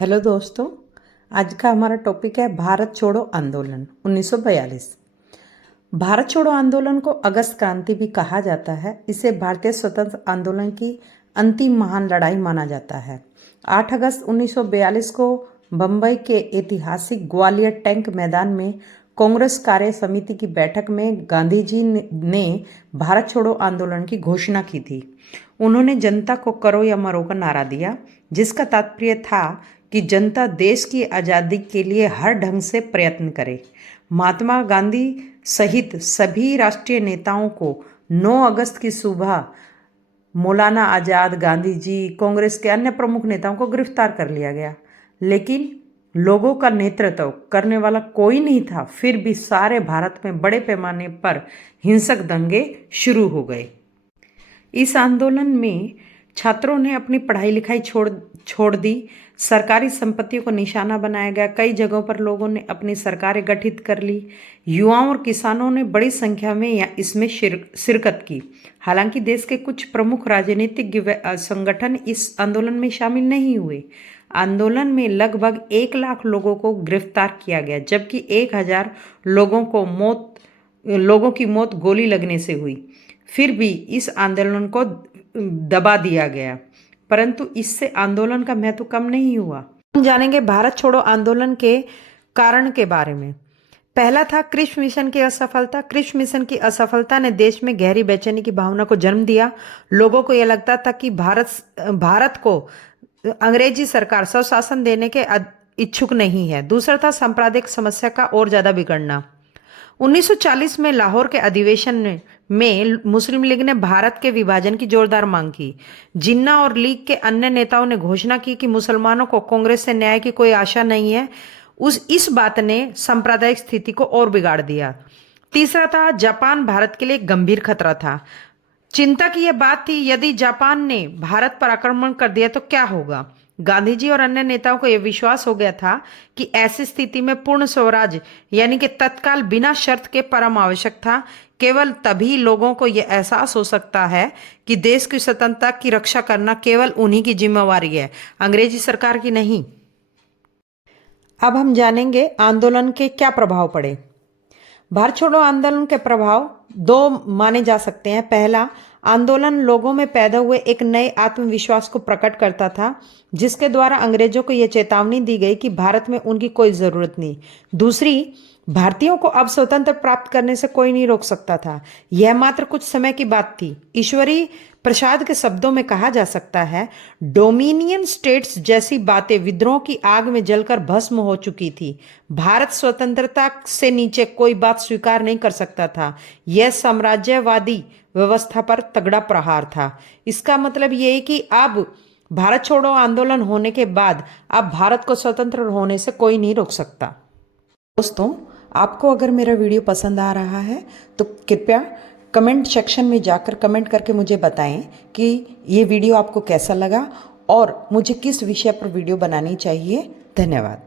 Hello दोस्तों, आज का हमारा टॉपिक है भारत छोड़ो आंदोलन 1942। भारत छोड़ो आंदोलन को अगस्त क्रांति भी कहा जाता है। इसे भारतीय स्वतंत्र आंदोलन की अंतिम महान लड़ाई माना जाता है। 8 अगस्त 1942 को बम्बई के ऐतिहासिक ग्वालियर टैंक मैदान में कांग्रेस कार्य समिति की बैठक में गांधी जी ने भारत छोड़ो आंदोलन की घोषणा की थी। उन्होंने जनता को करो या मरो का नारा दिया, जिसका तात्पर्य था कि जनता देश की आज़ादी के लिए हर ढंग से प्रयत्न करे। महात्मा गांधी सहित सभी राष्ट्रीय नेताओं को 9 अगस्त की सुबह मौलाना आज़ाद, गांधी जी, कांग्रेस के अन्य प्रमुख नेताओं को गिरफ्तार कर लिया गया, लेकिन लोगों का नेतृत्व करने वाला कोई नहीं था। फिर भी सारे भारत में बड़े पैमाने पर हिंसक दंगे शुरू हो गए। इस आंदोलन में छात्रों ने अपनी पढ़ाई लिखाई छोड़ दी। सरकारी संपत्तियों को निशाना बनाया गया। कई जगहों पर लोगों ने अपनी सरकारें गठित कर ली। युवाओं और किसानों ने बड़ी संख्या में इसमें शिरकत की। हालांकि देश के कुछ प्रमुख राजनीतिक संगठन इस आंदोलन में शामिल नहीं हुए। आंदोलन में लगभग 1 लाख लोगों को गिरफ्तार किया गया, जबकि 1000 लोगों की मौत गोली लगने से हुई। फिर भी इस आंदोलन को दबा दिया गया, परंतु इससे आंदोलन का महत्व कम नहीं हुआ। हम जानेंगे भारत छोड़ो आंदोलन के कारण के बारे में। पहला था कृषि मिशन की असफलता। कृषि मिशन की असफलता ने देश में गहरी बेचैनी की भावना को जन्म दिया। लोगों को यह लगता था कि भारत को अंग्रेजी सरकार स्वशासन देने के इच्छुक नहीं है। दूसरा था सांप्रदायिक समस्या का और ज्यादा बिगड़ना। 1940 में लाहौर के अधिवेशन में मुस्लिम लीग ने भारत के विभाजन की जोरदार मांग की। जिन्ना और लीग के अन्य नेताओं ने घोषणा की कि मुसलमानों को कांग्रेस से न्याय की कोई आशा नहीं है। इस बात ने सांप्रदायिक स्थिति को और बिगाड़ दिया। तीसरा था जापान भारत के लिए एक गंभीर खतरा था। चिंता की यह बात थी, यदि जापान ने भारत पर आक्रमण कर दिया तो क्या होगा। गांधी जी और अन्य नेताओं को यह विश्वास हो गया था कि ऐसी स्थिति में पूर्ण स्वराज यानी कि तत्काल बिना शर्त के परम आवश्यक था। केवल तभी लोगों को यह एहसास हो सकता है कि देश की स्वतंत्रता की रक्षा करना केवल उन्हीं की जिम्मेवारी है, अंग्रेजी सरकार की नहीं। अब हम जानेंगे आंदोलन के क्या प्रभाव पड़े। भारत छोड़ो आंदोलन के प्रभाव 2 माने जा सकते हैं। पहला, आंदोलन लोगों में पैदा हुए एक नए आत्मविश्वास को प्रकट करता था, जिसके द्वारा अंग्रेजों को यह चेतावनी दी गई कि भारत में उनकी कोई जरूरत नहीं। दूसरी, भारतीयों को अब स्वतंत्र प्राप्त करने से कोई नहीं रोक सकता था। यह मात्र कुछ समय की बात थी। ईश्वरी प्रसाद के शब्दों में कहा जा सकता है, डोमिनियन स्टेट्स जैसी बातें विद्रोह की आग में जलकर भस्म हो चुकी थी। भारत स्वतंत्रता से नीचे कोई बात स्वीकार नहीं कर सकता था। यह साम्राज्यवादी व्यवस्था पर तगड़ा प्रहार था। इसका मतलब यह है कि अब भारत छोड़ो आंदोलन होने के बाद अब भारत को स्वतंत्र होने से कोई नहीं रोक सकता। दोस्तों, आपको अगर मेरा वीडियो पसंद आ रहा है तो कृपया कमेंट सेक्शन में जाकर कमेंट करके मुझे बताएं कि ये वीडियो आपको कैसा लगा और मुझे किस विषय पर वीडियो बनानी चाहिए। धन्यवाद।